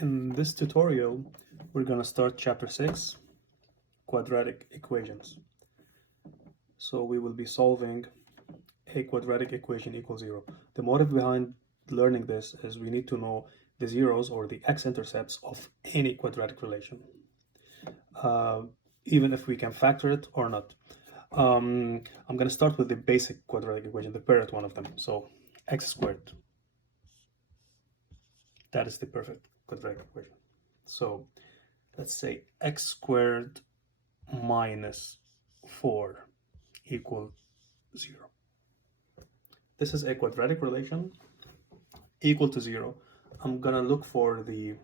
In this tutorial, we're going to start chapter 6, quadratic equations. So we will be solving a quadratic equation equals 0. The motive behind learning this is we need to know the zeros or the x-intercepts of any quadratic relation, even if we can factor it or not. I'm going to start with the basic quadratic equation, the parent one of them. So x squared. That is the perfect quadratic equation. So let's say x squared minus 4 equal 0. This is a quadratic relation equal to 0. I'm gonna look for the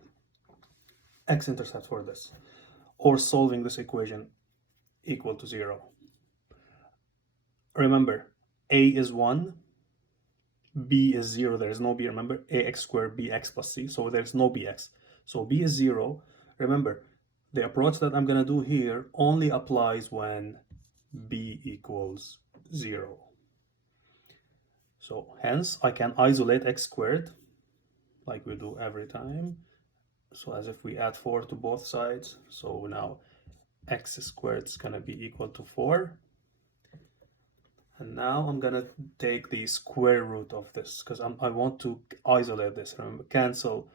x-intercept for this, or solving this equation equal to 0. Remember, a is 1, b is 0, there is no b. Remember, ax squared bx plus c, so there's no bx. So b is 0. Remember, the approach that I'm gonna do here only applies when b equals 0. So hence I can isolate x squared like we do every time. So as if we add 4 to both sides. So now x squared is gonna be equal to 4. And now I'm gonna take the square root of this because I want to isolate this. Remember, cancel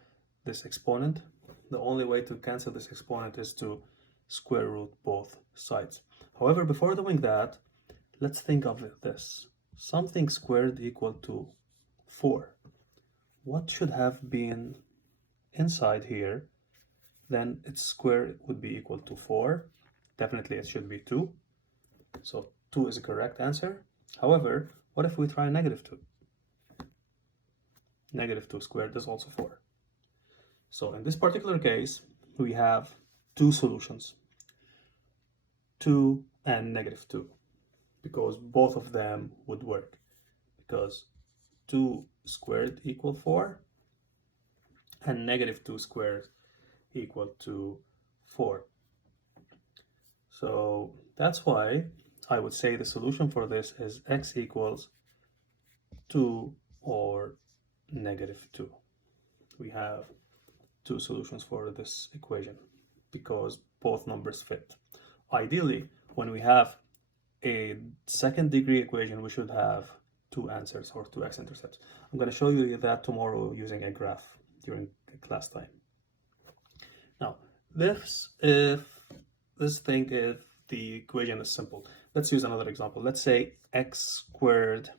this exponent. The only way to cancel this exponent is to square root both sides. However, before doing that, let's think of this. Something squared equal to 4. What should have been inside here? Then its square would be equal to 4. Definitely it should be 2. So 2 is the correct answer. However, what if we try negative 2? Negative 2 squared is also 4. So in this particular case, we have two solutions, 2 and negative 2, because both of them would work, because 2 squared equal 4 and negative 2 squared equal to 4. So that's why I would say the solution for this is x equals 2 or negative 2. We have two solutions for this equation because both numbers fit. Ideally, when we have a second degree equation, we should have two answers or two x-intercepts. I'm going to show you that tomorrow using a graph during class time. Now, if the equation is simple, let's use another example. Let's say x squared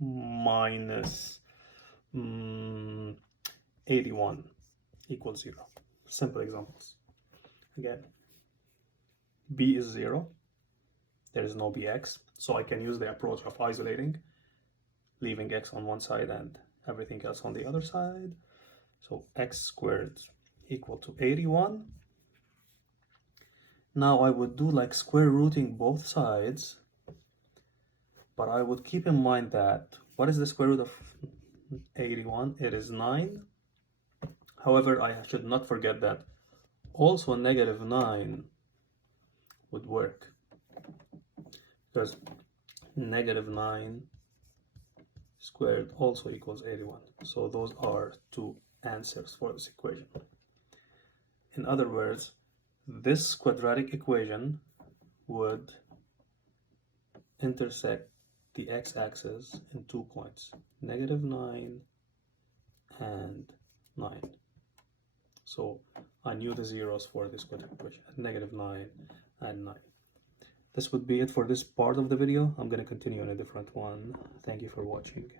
minus 81 equals 0. Simple examples. Again, b is 0. There is no bx, so I can use the approach of isolating, leaving x on one side and everything else on the other side. So x squared equal to 81. Now I would do like square rooting both sides, but I would keep in mind that what is the square root of 81? It is 9. However, I should not forget that also negative 9 would work, because negative 9 squared also equals 81. So those are two answers for this equation. In other words, this quadratic equation would intersect the x-axis in 2 points, negative 9 and 9. So I knew the zeros for this quadratic equation, negative 9 and 9. This would be it for this part of the video. I'm going to continue on a different one. Thank you for watching.